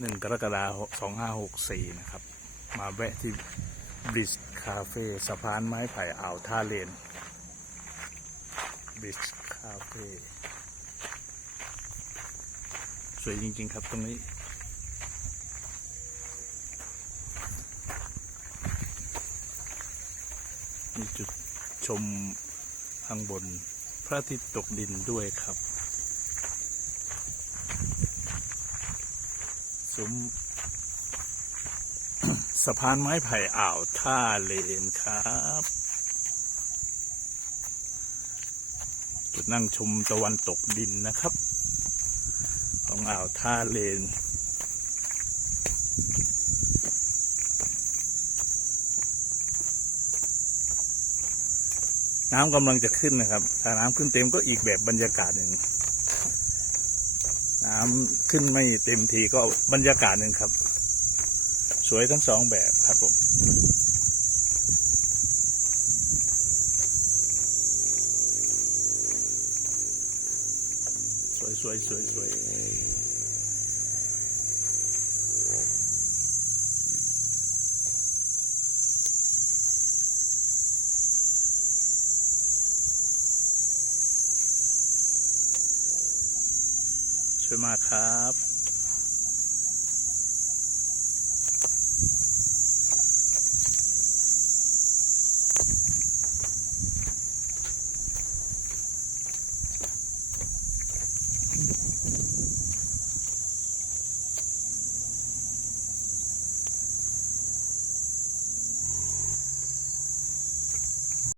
หนึ่งกรกฎาคมสองห้าหกสี่นะครับ มาแวะที่บริดจ์คาเฟ่สะพานไม้ไผ่อ่าวท่าเลนบริดจ์คาเฟ่สวยจริง ๆ ครับตรงนี้ มีจุดชมข้างบนพระอาทิตย์ตกดินด้วยครับ ซุ้มสะพานไม้ไผ่อ่าวท่าเลนครับ จุดนั่งชมตะวันตกดินนะครับของอ่าวท่าเลน น้ำกำลังจะขึ้นนะครับ ถ้าน้ำขึ้นเต็มก็อีกแบบบรรยากาศหนึ่ง น้ำขึ้นไม่เต็มทีก็บรรยากาศหนึ่งครับ สวยทั้งสองแบบครับผมสวยสวยสวยสวย สวยมากครับส